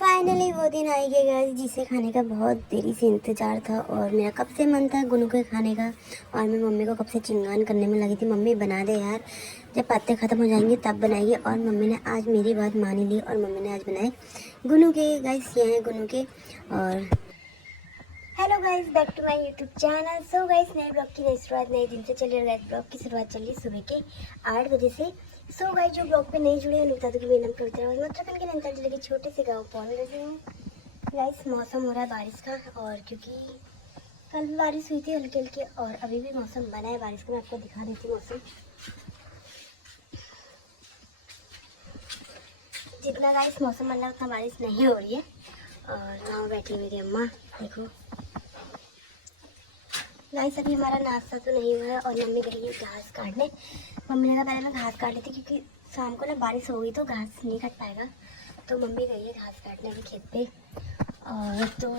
Finally वो दिन आई गया गाइस जिसे खाने का बहुत देरी से इंतज़ार था और मेरा कब से मन था गुनू के खाने का। और मैं मम्मी को कब से चिंगान करने में लगी थी, मम्मी बना दे यार, जब पत्ते ख़त्म हो जाएंगे तब बनाइए। और मम्मी ने आज मेरी बात मान ही ली और मम्मी ने आज बनाए गुनू के। गाइस ये हैं गुनू के। और hello guys, back to my YouTube channel. So guys, नए ब्लॉग की नई शुरुआत नए दिन से चल रही है। गाइस ब्लॉग की शुरुआत चल रही सुबह के 8 बजे से। सो गाइस, जो ब्लॉग पे नहीं जुड़े हैं बता दूँ कि मेरा नाम कविता है। उत्तराखंड के नैनीताल जिले के छोटे से गाँव पौल रही हूँ। गाइस मौसम हो रहा है बारिश का, और क्योंकि कल भी बारिश हुई थी हल्की हल्की और अभी भी मौसम बना है बारिश का। मैं आपको दिखा देती हूँ मौसम। जितना गाइस मौसम बन रहा है उतना बारिश नहीं हो रही है। और गाँव बैठी मेरी अम्मा, देखो गाइस अभी हमारा नाश्ता तो नहीं हुआ है और मम्मी गई है घास काटने। मम्मी ने कहा पहले मैं घास काट लेती क्योंकि शाम को ना बारिश होगी तो घास नहीं काट पाएगा। तो मम्मी गई है घास काटने के खेत पे। और तो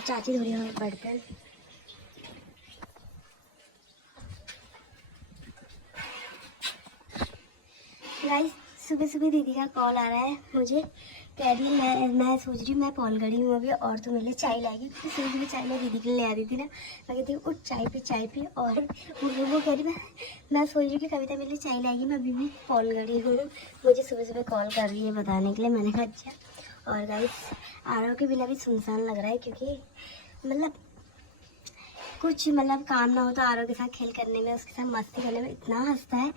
चाची थोड़ी हमें बर्तन। गाइस सुबह सुबह दीदी का कॉल आ रहा है मुझे, कह रही है मैं सोच रही हूँ मैं पौल गई हूँ अभी और तो मेरे लिए चाय लाएगी क्योंकि सुबह सुबह चाय मैं दीदी के लिए आ रही थी ना। मैं कहती हूँ उठ चाय पी। और वो कह रही मैं सोच रही हूँ कि कविता मेरे लिए चाय लाएगी, मैं अभी भी पौल गई हूँ। मुझे सुबह सुबह कॉल कर रही है बताने के लिए। मैंने कहा अच्छा। और गाइस आरव के बिना भी सुनसान लग रहा है क्योंकि मतलब कुछ काम ना हो तो आरव के साथ खेल करने में, उसके साथ मस्ती करने में इतना हंसता है।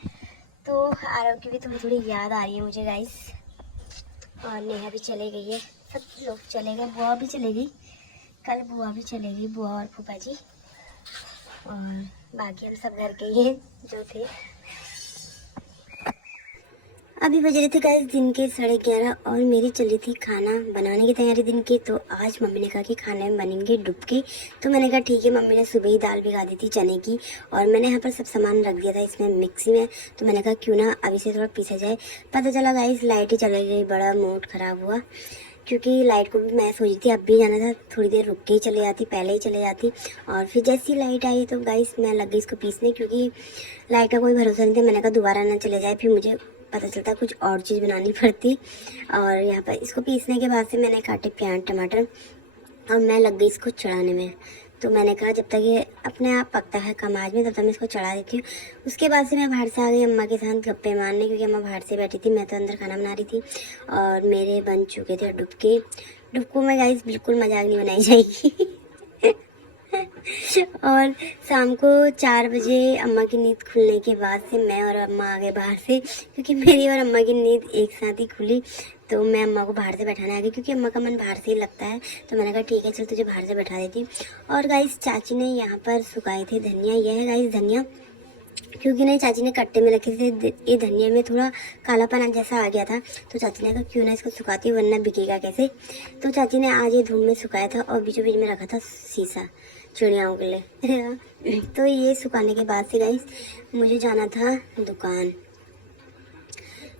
तो आरव की भी थोड़ी थोड़ी याद आ रही है मुझे गाइस। और नेहा भी चले गई है, सब लोग चले गए, बुआ भी चले गई, कल बुआ भी चले गई, बुआ और फूफा जी। और बाकी हम सब घर के ही हैं जो थे। अभी बज रहे थे गाइस दिन के 11:30 और मेरी चल रही थी खाना बनाने की तैयारी दिन की। तो आज मम्मी ने कहा कि खाने में बनेंगे डुबके। तो मैंने कहा ठीक है। मम्मी ने सुबह ही दाल भिगा दी थी चने की और मैंने यहाँ पर सब सामान रख दिया था इसमें मिक्सी में। तो मैंने कहा क्यों ना अभी से थोड़ा पीसा जाए। पता चला गाइस लाइट ही चली गई, बड़ा मूड खराब हुआ क्योंकि लाइट को भी मैं सोची थी अब भी जाना था, थोड़ी देर रुक के ही चले जाती, पहले ही चले जाती। और फिर जैसी लाइट आई तो गाइस मैं लग गई इसको पीसने क्योंकि लाइट का कोई भरोसा नहीं था। मैंने कहा दोबारा ना चले जाए, फिर मुझे पता चलता कुछ और चीज़ बनानी पड़ती। और यहाँ पर इसको पीसने के बाद से मैंने काटे प्याज टमाटर और मैं लग गई इसको चढ़ाने में। तो मैंने कहा जब तक ये अपने आप पकता है कम आँच में तब तक मैं इसको चढ़ा देती हूँ। उसके बाद से मैं बाहर से आ गई अम्मा के साथ गप्पे मारने क्योंकि अम्मा बाहर से बैठी थी, मैं तो अंदर खाना बना रही थी। और मेरे बन चुके थे डुबके। डुबकों में गाइस बिल्कुल मजाक नहीं बनाई जाएगी। और शाम को 4 बजे अम्मा की नींद खुलने के बाद से मैं और अम्मा आ गए बाहर से क्योंकि मेरी और अम्मा की नींद एक साथ ही खुली। तो मैं अम्मा को बाहर से बैठाने आ गई क्योंकि अम्मा का मन बाहर से ही लगता है। तो मैंने कहा ठीक है चल तुझे बाहर से बैठा देती। और गाइस चाची ने यहाँ पर सुखाए थे धनिया, यह है गाइस धनिया, क्योंकि नहीं चाची ने कट्टे में रखे थे। ये धनिया में थोड़ा कालापन जैसा आ गया था तो चाची ने कहा क्यों ना इसको सुखाती हूँ वरना बिकेगा कैसे। तो चाची ने आज ये धूप में सुखाया था और बीचों बीच में रखा था शीशा चिड़ियाओं के लिए। तो ये सुखाने के बाद से गाइस मुझे जाना था दुकान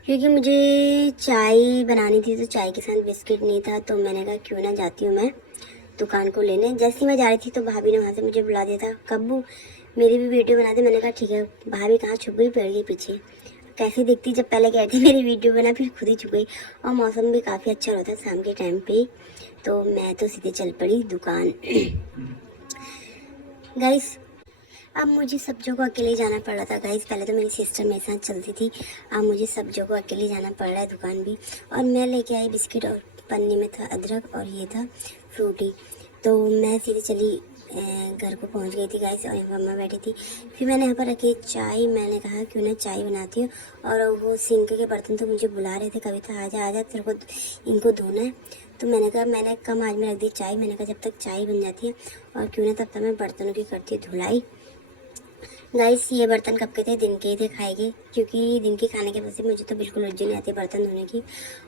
क्योंकि मुझे चाय बनानी थी। तो चाय के साथ बिस्किट नहीं था तो मैंने कहा क्यों ना जाती हूँ मैं दुकान को लेने। जैसे ही मैं जा रही थी तो भाभी ने वहाँ से मुझे बुला दिया था, कब्बू मेरी भी वीडियो बना दे। मैंने कहा ठीक है। भाभी कहाँ छुप गई, पेड़ के पीछे। कैसी दिखती जब पहले कहती मेरी वीडियो बना, फिर खुद ही छुप गई। और मौसम भी काफ़ी अच्छा होता है शाम के टाइम पे। तो मैं तो सीधे चल पड़ी दुकान। गाइस अब मुझे सब्जियों को अकेले जाना पड़ रहा था गाइस। पहले तो मेरी सिस्टर मेरे साथ चलती थी, अब मुझे सब्जियों को अकेले जाना पड़ रहा है दुकान भी। और मैं लेके आई बिस्किट और पन्नी में था अदरक और ये था फ्रूटी। तो मैं सीधे चली घर को पहुंच गई थी गाइस और मम्मा बैठी थी। फिर मैंने यहाँ पर रखी चाय, मैंने कहा क्यों ना चाय बनाती हूँ। और वो सिंक के बर्तन तो मुझे बुला रहे थे, कविता आजा तेरे को इनको धोना है। तो मैंने कहा मैंने कम आज में रख दी चाय। मैंने कहा जब तक चाय बन जाती है और क्यों ना तब तक मैं बर्तनों की करती धुलाई। गाइस ये बर्तन कब के थे, दिन के ही थे खाए गए क्योंकि दिन के खाने के वजह से मुझे तो बिल्कुल रुचि नहीं आती बर्तन धोने की।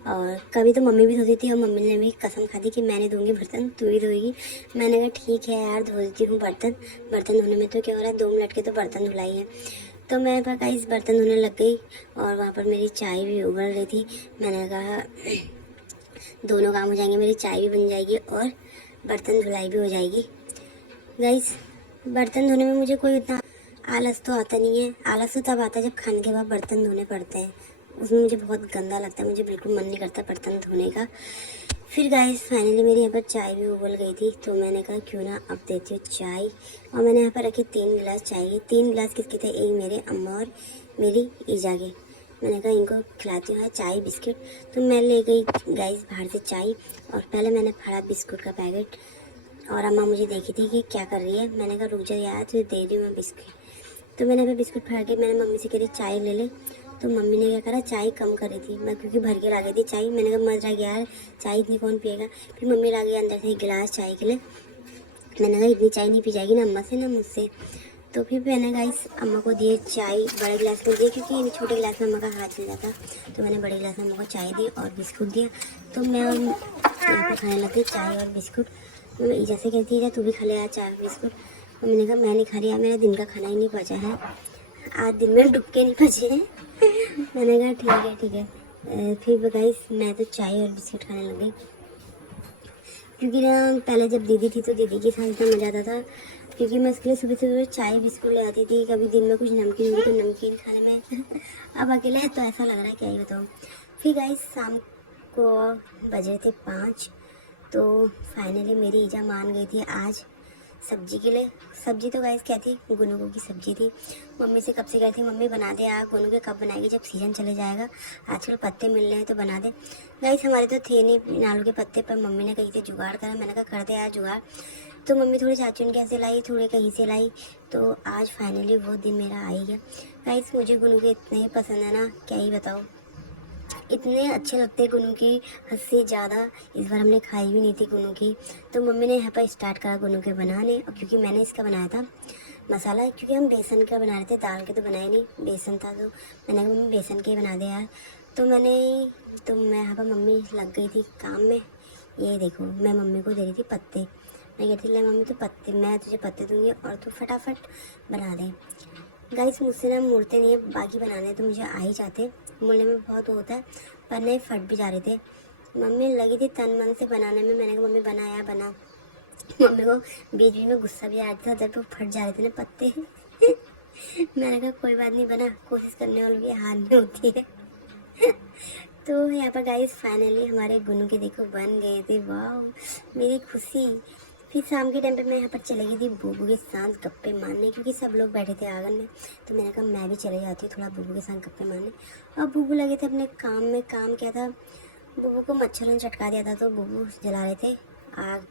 और कभी तो मम्मी भी धोती थी और मम्मी ने भी कसम खा दी कि मैंने धोंगी बर्तन, तू ही धोएगी। मैंने कहा ठीक है यार धो देती हूँ बर्तन। बर्तन धोने में तो क्या हो रहा है, 2 मिनट के तो बर्तन धुलाई है। तो मैं पर गाइस बर्तन धोने लग गई और वहाँ पर मेरी चाय भी उबल रही थी। मैंने कहा दोनों काम हो जाएंगे, मेरी चाय भी बन जाएगी और बर्तन धुलाई भी हो जाएगी। गाइस बर्तन धोने में मुझे कोई इतना आलस तो आता नहीं है। आलस तो तब आता है जब खाने के बाद बर्तन धोने पड़ते हैं, उसमें मुझे बहुत गंदा लगता है, मुझे बिल्कुल मन नहीं करता बर्तन धोने का। फिर गाइस फाइनली मेरी यहाँ पर चाय भी उबल गई थी, तो मैंने कहा क्यों ना अब देती हूँ चाय। और मैंने यहाँ पर रखे 3 गिलास चाय के। 3 गिलास किसके थे? एक मेरे अम्मा और मेरी ईजा के। मैंने कहा इनको खिलाती हूँ चाय बिस्किट। तो मैं ले गई गाइस बाहर से चाय, और पहले मैंने फाड़ा बिस्कुट का पैकेट, और अम्मा मुझे देखी थी कि क्या कर रही है। मैंने कहा रुक जा यार, तुझे दे रही हूँ मैं बिस्किट। तो मैंने फिर बिस्कुट फाड़ के मैंने मम्मी से कह रही चाय ले ले। तो मम्मी ने क्या करा, चाय कम करी थी मैं, क्योंकि भर के ला गई थी चाय। मैंने कहा मज़ रहा यार, चाय इतनी कौन पिएगा। फिर मम्मी ला गई अंदर से एक गिलास चाय के लिए। मैंने कहा इतनी चाय नहीं पी जाएगी ना अम्मा से ना मुझसे। तो फिर मैंने गाइस अम्मा को दिए चाय, बड़े गिलास में दिए, क्योंकि छोटे गिलास में अम्मा का हाथ चल जाता। तो मैंने बड़े गिलास में अम्मा को चाय दी और बिस्कुट दिया। तो मैं यहाँ पर खाने लगी चाय और बिस्कुट। मैं ईजा से कहती है तू भी खा ले यार चाय और बिस्कुट। तो मैंने कहा मैं नहीं खा रही यार, मेरा दिन का खाना ही नहीं बचा है, आज दिन में डुबके नहीं बचे हैं। मैंने कहा ठीक है। फिर गाइस मैं तो चाय और बिस्किट खाने लग गई, क्योंकि ना पहले जब दीदी थी तो दीदी के साथ इतना मज़ा आता था, क्योंकि मैं उसके लिए सुबह सुबह चाय बिस्कुट ले आती थी। कभी दिन में कुछ नमकीन हुई तो नमकीन खाने में। अब अकेले है तो ऐसा लग रहा है क्या ही बताऊँ। फिर गाइस शाम को बजे थे 5, तो फाइनली मेरी ईजा मान गई थी आज सब्जी के लिए। सब्जी तो गाइस क्या थी, गुनुगो की सब्जी थी। मम्मी से कब से कह रही थी मम्मी बना दे यार, गुनु के कब बनाएगी, जब सीजन चले जाएगा, आजकल पत्ते मिल रहे हैं तो बना दे। गाइस हमारे तो थे नहीं आलू के पत्ते, पर मम्मी ने कहीं से जुगाड़ करा। मैंने कहा कर दे यार जुगाड़। तो मम्मी थोड़ी चाचू उनके यहाँ से लाई, थोड़े कहीं से लाई। तो आज फाइनली वो दिन मेरा आ ही गया। गाइस मुझे गुनु के इतने पसंद है ना, क्या ही बताओ, इतने अच्छे लगते गुनू की हद से ज़्यादा। इस बार हमने खाई भी नहीं थी गुनू की, तो मम्मी ने यहाँ पर स्टार्ट करा गुनू के बनाने। और क्योंकि मैंने इसका बनाया था मसाला, क्योंकि हम बेसन का बना रहे थे, दाल के तो बनाए नहीं, बेसन था। तो मैंने कहा मम्मी बेसन के बना दे यार। तो मैं यहाँ पर मम्मी लग गई थी काम में। ये देखो मैं मम्मी को दे रही थी पत्ते। मैं कहती थी ले मम्मी तो पत्ते, मैं तुझे पत्ते दूँगी और तू फटाफट बना दे। गाइस मुझसे ना मुड़ते नहीं है, बाकी बनाने तो मुझे आ ही जाते, मुड़ने में बहुत होता है, पर नहीं फट भी जा रहे थे। मम्मी लगी थी तन मन से बनाने में। मैंने कहा मम्मी बना यार बना। मम्मी को बीच बीच में गुस्सा भी आ रहा था जब वो फट जा रहे थे ना पत्ते। मैंने कहा कोई बात नहीं, बना, कोशिश करने वालों की हार में होती है। तो यहाँ पर गाइस फाइनली हमारे गुनू के देखो बन गए थे, वाह मेरी खुशी। फिर शाम के टाइम पे मैं यहाँ पर चली गई थी बूबू के साथ गप्पे मारने, क्योंकि सब लोग बैठे थे आंगन में। तो मैंने कहा मैं भी चले जाती हूँ थोड़ा बूबू के साथ गप्पे मारने। और बूबू लगे थे अपने काम में। काम क्या था, बूबू को मच्छरों ने चटका दिया था, तो बूबू जला रहे थे आग,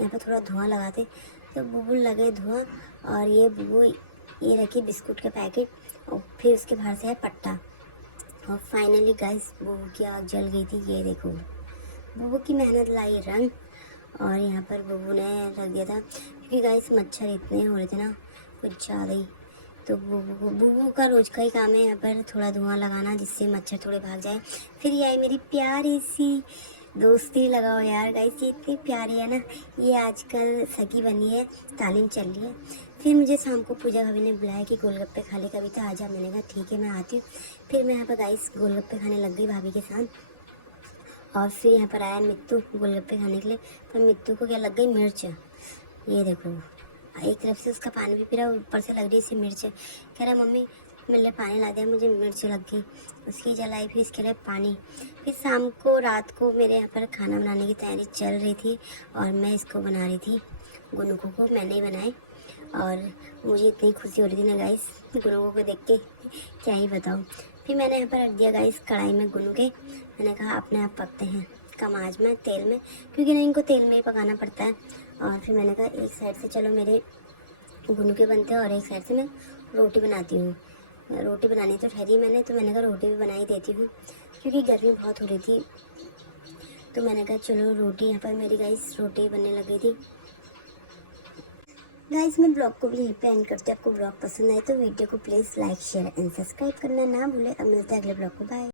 यहाँ पर थोड़ा धुआं लगाते। तो बूबू लगे धुआं, और ये बूबू ये रखी बिस्कुट के पैकेट, और फिर उसके बाहर से है पट्टा। और फाइनली गाइस बूबू की आग जल गई थी। ये देखो बूबू की मेहनत लाई रंग। और यहाँ पर बूबू ने रख दिया था, क्योंकि गाइस मच्छर इतने हो रहे थे ना कुछ ज़्यादा ही। तो बूबू का रोज का ही काम है यहाँ पर थोड़ा धुआं लगाना, जिससे मच्छर थोड़े भाग जाए। फिर ये आई मेरी प्यारी सी दोस्ती, लगाओ यार गाइस, ये इतनी प्यारी है ना। ये आजकल सगी बनी है, तालीम चल रही है। फिर मुझे शाम को पूजा भाभी ने बुलाया कि गोलगप्पे खा ले कभी, तो आजा। मैंने कहा ठीक है मैं आती हूँ। फिर मैं यहाँ पर गाइस गोलगप्पे खाने लग गई भाभी के साथ। और फिर यहाँ पर आया मित्तू गोलगप्पे खाने के लिए, पर मित्तू को क्या लग गई मिर्च। ये देखो एक तरफ से उसका पानी भी पी रहा, ऊपर से लग रही इसे मिर्च। कह रहा मम्मी मेरे लिए पानी ला दिया, मुझे मिर्च लग गई। उसकी जलाई, फिर इसके लिए पानी। फिर शाम को रात को मेरे यहाँ पर खाना बनाने की तैयारी चल रही थी, और मैं इसको बना रही थी गुनुको को, मैंने ही बनाए। और मुझे इतनी खुशी हो रही थी ना गाइस गुनुको को देख के, क्या ही बताऊँ। फिर मैंने यहाँ पर रख दिया गाइस कढ़ाई में गुनु के। मैंने कहा अपने आप पकते हैं कम आंच में तेल में, क्योंकि ना इनको तेल में ही पकाना पड़ता है। और फिर मैंने कहा एक साइड से चलो मेरे गुनु के बनते हैं, और एक साइड से मैं रोटी बनाती हूँ। रोटी बनानी तो ठहरी मैंने, तो मैंने कहा रोटी भी बना ही देती हूँ, क्योंकि गर्मी बहुत हो रही थी। तो मैंने कहा चलो रोटी, यहाँ पर मेरी गाइस रोटी बनने लगी थी। गाइस मैं ब्लॉग को भी यहीं पे एंड करती हूँ। आपको ब्लॉग पसंद आए तो वीडियो को please like share and subscribe करना ना भूले। अब मिलते हैं अगले ब्लॉग को, बाय।